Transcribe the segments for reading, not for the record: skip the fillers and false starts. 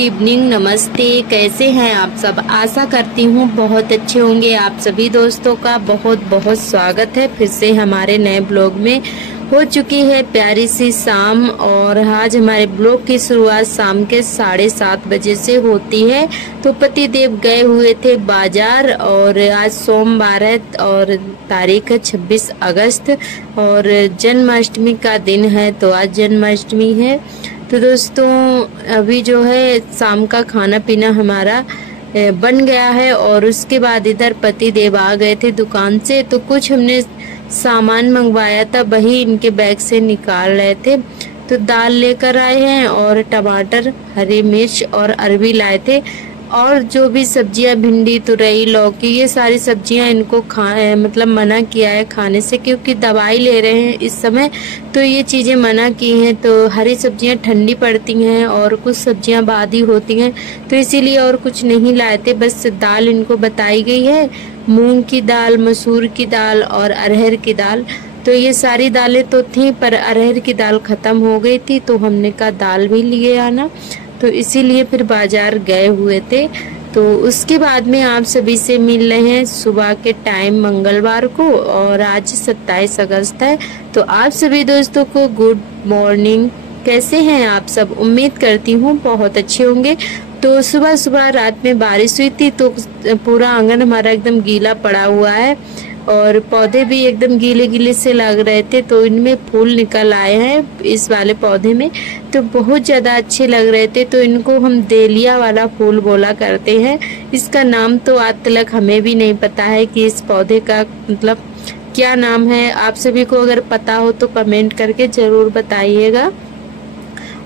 Evening, नमस्ते। कैसे हैं आप सब? आशा करती हूँ बहुत अच्छे होंगे। आप सभी दोस्तों का बहुत बहुत स्वागत है फिर से हमारे नए ब्लॉग में। हो चुकी है प्यारी सी शाम और आज हमारे ब्लॉग की शुरुआत शाम के 7:30 बजे से होती है। तो पति देव गए हुए थे बाजार और आज सोमवार है और तारीख है 26 अगस्त और जन्माष्टमी का दिन है। तो आज जन्माष्टमी है। तो दोस्तों अभी जो है शाम का खाना पीना हमारा बन गया है और उसके बाद इधर पति देव आ गए थे दुकान से। तो कुछ हमने सामान मंगवाया था, वही इनके बैग से निकाल रहे थे। तो दाल लेकर आए हैं और टमाटर, हरी मिर्च और अरबी लाए थे और जो भी सब्जियां, भिंडी, तुरई, लौकी, ये सारी सब्जियां इनको मतलब मना किया है खाने से, क्योंकि दवाई ले रहे हैं इस समय। तो ये चीजें मना की हैं। तो हरी सब्जियां ठंडी पड़ती हैं और कुछ सब्जियां बादी होती हैं, तो इसीलिए और कुछ नहीं लाए थे। बस दाल इनको बताई गई है, मूंग की दाल, मसूर की दाल और अरहर की दाल। तो ये सारी दालें तो थी पर अरहर की दाल खत्म हो गई थी, तो हमने कहा दाल भी लिए आना, तो इसीलिए फिर बाजार गए हुए थे। तो उसके बाद में आप सभी से मिल रहे हैं सुबह के टाइम मंगलवार को और आज 27 अगस्त है। तो आप सभी दोस्तों को गुड मॉर्निंग। कैसे हैं आप सब? उम्मीद करती हूँ बहुत अच्छे होंगे। तो सुबह सुबह रात में बारिश हुई थी तो पूरा आंगन हमारा एकदम गीला पड़ा हुआ है और पौधे भी एकदम गीले गीले से लग रहे थे। तो इनमें फूल निकल आए हैं इस वाले पौधे में, तो बहुत ज़्यादा अच्छे लग रहे थे। तो इनको हम डेलिया वाला फूल बोला करते हैं। इसका नाम तो आज तक हमें भी नहीं पता है कि इस पौधे का मतलब क्या नाम है। आप सभी को अगर पता हो तो कमेंट करके ज़रूर बताइएगा।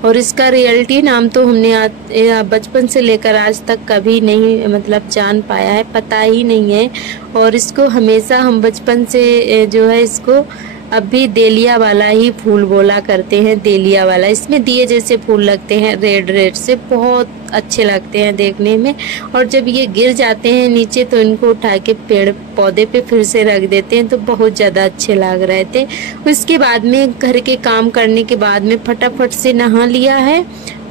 और इसका रियलिटी नाम तो हमने बचपन से लेकर आज तक कभी नहीं मतलब जान पाया है, पता ही नहीं है। और इसको हमेशा हम बचपन से जो है इसको अभी डेलिया वाला ही फूल बोला करते हैं। डेलिया वाला, इसमें दिए जैसे फूल लगते हैं, रेड रेड से, बहुत अच्छे लगते हैं देखने में। और जब ये गिर जाते हैं नीचे तो इनको उठा के पेड़ पौधे पे फिर से रख देते हैं, तो बहुत ज़्यादा अच्छे लग रहे थे। उसके बाद में घर के काम करने के बाद में फटाफट से नहा लिया है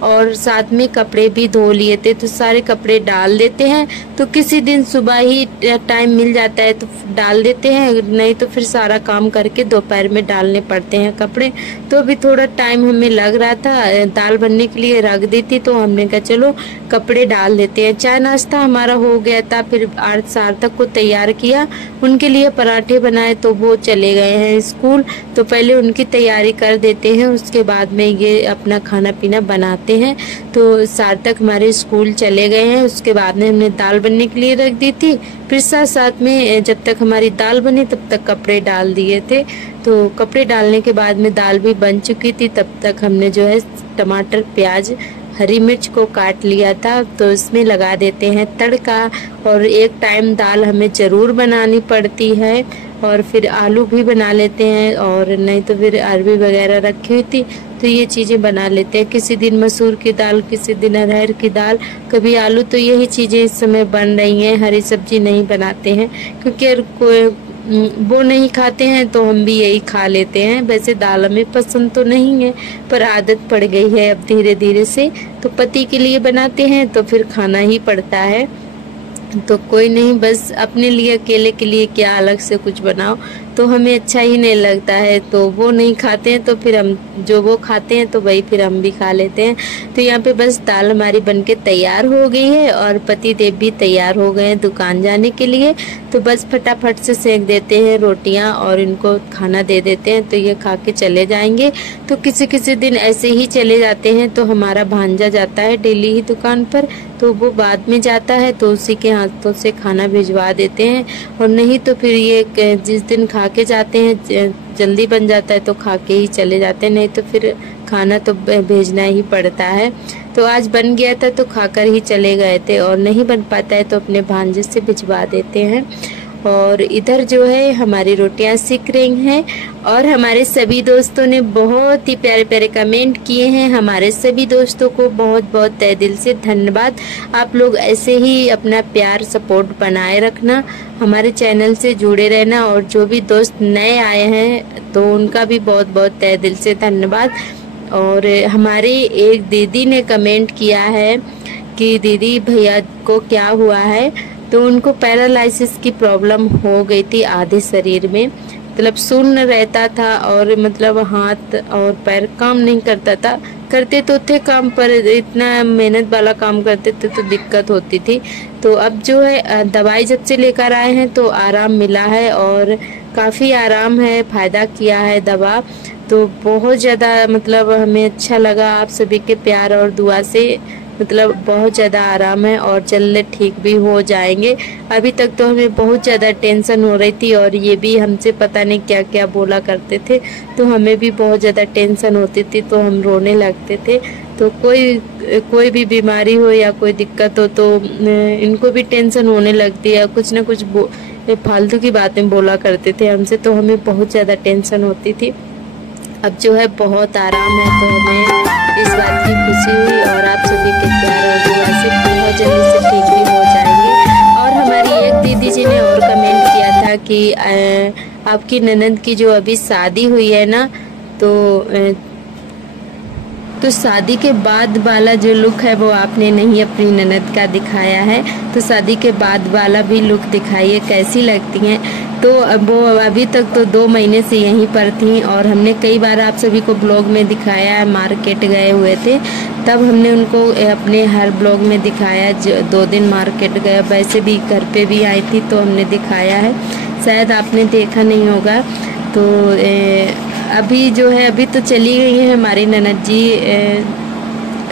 और साथ में कपड़े भी धो लिए थे। तो सारे कपड़े डाल देते हैं। तो किसी दिन सुबह ही टाइम मिल जाता है तो डाल देते हैं, नहीं तो फिर सारा काम करके दोपहर में डालने पड़ते हैं कपड़े। तो अभी थोड़ा टाइम हमें लग रहा था, दाल बनने के लिए रख दी थी, तो हमने कहा चलो कपड़े डाल देते हैं। चाय नाश्ता हमारा हो गया था, फिर सार्थक को तैयार किया, उनके लिए पराठे बनाए, तो वो चले गए हैं स्कूल। तो पहले उनकी तैयारी कर देते हैं, उसके बाद में ये अपना खाना पीना बनाते हैं। तो सार्थक हमारे स्कूल चले गए हैं। उसके बाद में हमने दाल बनने के लिए रख दी थी, फिर साथ साथ में जब तक हमारी दाल बनी तब तक कपड़े डाल दिए थे। तो कपड़े डालने के बाद में दाल भी बन चुकी थी, तब तक हमने जो है टमाटर, प्याज, हरी मिर्च को काट लिया था। तो इसमें लगा देते हैं तड़का। और एक टाइम दाल हमें ज़रूर बनानी पड़ती है और फिर आलू भी बना लेते हैं, और नहीं तो फिर अरबी वगैरह रखी हुई थी तो ये चीज़ें बना लेते हैं। किसी दिन मसूर की दाल, किसी दिन अरहर की दाल, कभी आलू। तो यही चीज़ें इस समय बन रही हैं। हरी सब्जी नहीं बनाते हैं क्योंकि कोई वो नहीं खाते हैं, तो हम भी यही खा लेते हैं। वैसे दाल हमें पसंद तो नहीं है पर आदत पड़ गई है अब धीरे धीरे से। तो पति के लिए बनाते हैं तो फिर खाना ही पड़ता है, तो कोई नहीं, बस अपने लिए अकेले के लिए क्या अलग से कुछ बनाओ तो हमें अच्छा ही नहीं लगता है। तो वो नहीं खाते हैं तो फिर हम जो वो खाते हैं तो वही फिर हम भी खा लेते हैं। तो यहाँ पे बस दाल हमारी बनके तैयार हो गई है और पति देव भी तैयार हो गए हैं दुकान जाने के लिए। तो बस फटाफट से सेक देते हैं रोटियां और इनको खाना दे देते हैं, तो ये खा के चले जाएंगे। तो किसी किसी दिन ऐसे ही चले जाते हैं। तो हमारा भांजा जाता है डेली ही दुकान पर, तो वो बाद में जाता है तो उसी के हाथों से खाना भिजवा देते हैं। और नहीं तो फिर ये जिस दिन खा के जाते हैं जल्दी बन जाता है तो खा के ही चले जाते हैं, नहीं तो फिर खाना तो भेजना ही पड़ता है। तो आज बन गया था तो खाकर ही चले गए थे, और नहीं बन पाता है तो अपने भांजे से भिजवा देते हैं। और इधर जो है हमारी रोटियां सिक रही हैं और हमारे सभी दोस्तों ने बहुत ही प्यारे प्यारे कमेंट किए हैं। हमारे सभी दोस्तों को बहुत बहुत तहे दिल से धन्यवाद। आप लोग ऐसे ही अपना प्यार सपोर्ट बनाए रखना, हमारे चैनल से जुड़े रहना। और जो भी दोस्त नए आए हैं तो उनका भी बहुत बहुत तहे दिल से धन्यवाद। और हमारे एक दीदी ने कमेंट किया है कि दीदी भैया को क्या हुआ है, तो उनको पैरालिसिस की प्रॉब्लम हो गई थी आधे शरीर में, मतलब सुन्न रहता था और मतलब हाथ और पैर काम नहीं करता था। करते तो थे काम पर इतना मेहनत वाला काम करते थे तो दिक्कत होती थी। तो अब जो है दवाई जब से लेकर आए हैं तो आराम मिला है और काफ़ी आराम है, फ़ायदा किया है दवा। तो बहुत ज़्यादा मतलब हमें अच्छा लगा, आप सभी के प्यार और दुआ से मतलब बहुत ज़्यादा आराम है और जल्द ठीक भी हो जाएंगे। अभी तक तो हमें बहुत ज़्यादा टेंशन हो रही थी और ये भी हमसे पता नहीं क्या क्या बोला करते थे, तो हमें भी बहुत ज़्यादा टेंशन होती थी, तो हम रोने लगते थे। तो कोई भी बीमारी हो या कोई दिक्कत हो तो इनको भी टेंशन होने लगती है, कुछ ना कुछ फालतू की बातें बोला करते थे हमसे, तो हमें बहुत ज़्यादा टेंशन होती थी। अब जो है बहुत आराम है, तो हमें इस बात की खुशी हुई और आप सभी के प्यार और दुआ से बहुत जल्दी से ठीक भी हो जाएंगे। और हमारी एक दीदी जी ने और कमेंट किया था कि आपकी ननद की जो अभी शादी हुई है ना, तो शादी के बाद वाला जो लुक है वो आपने नहीं अपनी ननद का दिखाया है, तो शादी के बाद वाला भी लुक दिखाइए कैसी लगती हैं। तो वो अभी तक तो 2 महीने से यहीं पर थी और हमने कई बार आप सभी को ब्लॉग में दिखाया है, मार्केट गए हुए थे तब हमने उनको अपने हर ब्लॉग में दिखाया। 2 दिन मार्केट गए, वैसे भी घर पे भी आई थी तो हमने दिखाया है, शायद आपने देखा नहीं होगा। तो अभी जो है अभी तो चली गई है हमारी ननद जी,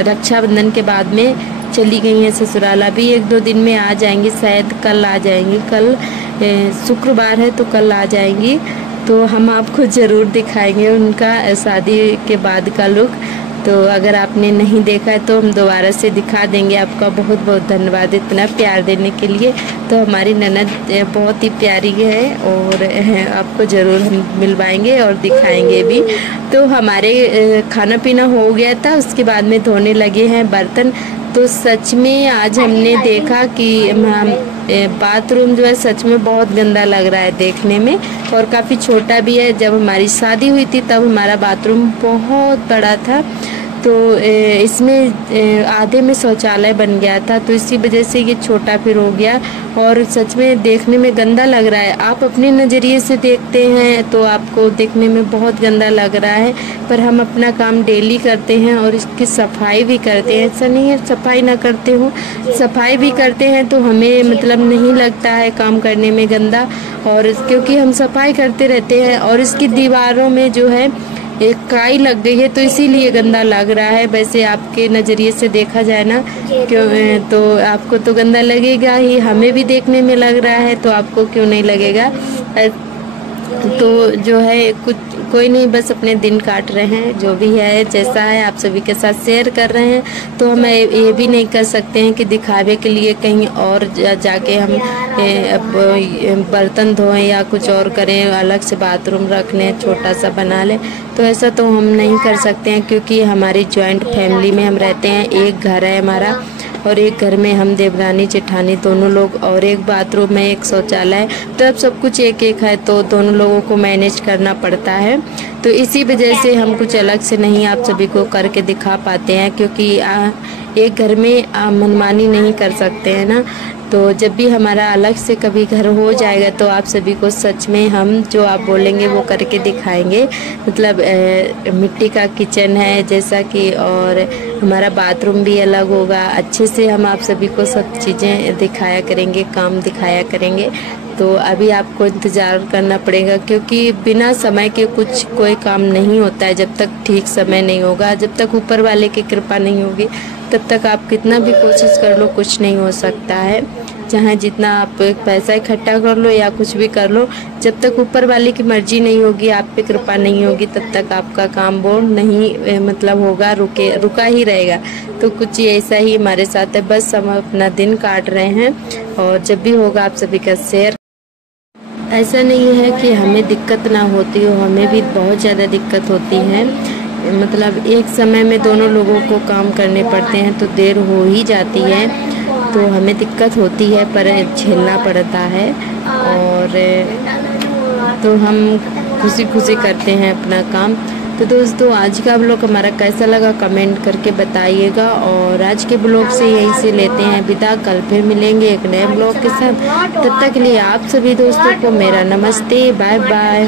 रक्षाबंधन के बाद में चली गई हैं ससुराल। अभी 1-2 दिन में आ जाएंगी, शायद कल आ जाएंगी, कल शुक्रवार है तो कल आ जाएंगी। तो हम आपको ज़रूर दिखाएंगे उनका शादी के बाद का लुक। तो अगर आपने नहीं देखा है तो हम दोबारा से दिखा देंगे। आपका बहुत बहुत धन्यवाद इतना प्यार देने के लिए। तो हमारी ननद बहुत ही प्यारी है और आपको ज़रूर हम मिलवाएंगे और दिखाएंगे भी। तो हमारे खाना पीना हो गया था, उसके बाद में धोने लगे हैं बर्तन। तो सच में आज हमने देखा कि बाथरूम जो है सच में बहुत गंदा लग रहा है देखने में और काफ़ी छोटा भी है। जब हमारी शादी हुई थी तब हमारा बाथरूम बहुत बड़ा था, तो इसमें आधे में शौचालय बन गया था, तो इसी वजह से ये छोटा फिर हो गया और सच में देखने में गंदा लग रहा है। आप अपने नज़रिए से देखते हैं तो आपको देखने में बहुत गंदा लग रहा है, पर हम अपना काम डेली करते हैं और इसकी सफाई भी करते हैं। ऐसा नहीं है सफाई ना करते हो, सफाई भी करते हैं तो हमें मतलब नहीं लगता है काम करने में गंदा, और क्योंकि हम सफाई करते रहते हैं। और इसकी दीवारों में जो है एक काई लग गई है तो इसीलिए गंदा लग रहा है। वैसे आपके नज़रिए से देखा जाए ना क्यों तो आपको तो गंदा लगेगा ही, हमें भी देखने में लग रहा है तो आपको क्यों नहीं लगेगा। तो जो है कुछ कोई नहीं, बस अपने दिन काट रहे हैं, जो भी है जैसा है आप सभी के साथ शेयर कर रहे हैं। तो हम ये भी नहीं कर सकते हैं कि दिखावे के लिए कहीं और जाके हम बर्तन धोएं या कुछ और करें, अलग से बाथरूम रख लें, छोटा सा बना लें। तो ऐसा तो हम नहीं कर सकते हैं क्योंकि हमारी जॉइंट फैमिली में हम रहते हैं। एक घर है हमारा और एक घर में हम देवरानी जेठानी दोनों लोग, और एक बाथरूम में एक शौचालय, तो अब सब कुछ एक एक है तो दोनों लोगों को मैनेज करना पड़ता है। तो इसी वजह से हम कुछ अलग से नहीं आप सभी को करके दिखा पाते हैं, क्योंकि एक घर में मनमानी नहीं कर सकते हैं ना। तो जब भी हमारा अलग से कभी घर हो जाएगा तो आप सभी को सच में हम जो आप बोलेंगे वो करके दिखाएंगे। मतलब मिट्टी का किचन है जैसा कि, और हमारा बाथरूम भी अलग होगा, अच्छे से हम आप सभी को सब चीज़ें दिखाया करेंगे, काम दिखाया करेंगे। तो अभी आपको इंतज़ार करना पड़ेगा क्योंकि बिना समय के कोई काम नहीं होता है। जब तक ठीक समय नहीं होगा, जब तक ऊपर वाले की कृपा नहीं होगी, तब तक आप कितना भी कोशिश कर लो कुछ नहीं हो सकता है। चाहे जितना आप पैसा इकट्ठा कर लो या कुछ भी कर लो, जब तक ऊपर वाले की मर्जी नहीं होगी, आप पे कृपा नहीं होगी, तब तक आपका काम वो नहीं मतलब होगा, रुका ही रहेगा। तो कुछ ऐसा ही हमारे साथ है। बस हम अपना दिन काट रहे हैं और जब भी होगा आप सभी का शेयर। ऐसा नहीं है कि हमें दिक्कत ना होती हो, हमें भी बहुत ज़्यादा दिक्कत होती है। मतलब एक समय में दोनों लोगों को काम करने पड़ते हैं तो देर हो ही जाती है, तो हमें दिक्कत होती है पर झेलना पड़ता है। और तो हम खुशी खुशी करते हैं अपना काम। तो दोस्तों आज का ब्लॉग हमारा कैसा लगा कमेंट करके बताइएगा। और आज के ब्लॉग से यहीं से लेते हैं विदा, कल फिर मिलेंगे एक नए ब्लॉग के साथ। तब तक के लिए आप सभी दोस्तों को मेरा नमस्ते, बाय बाय।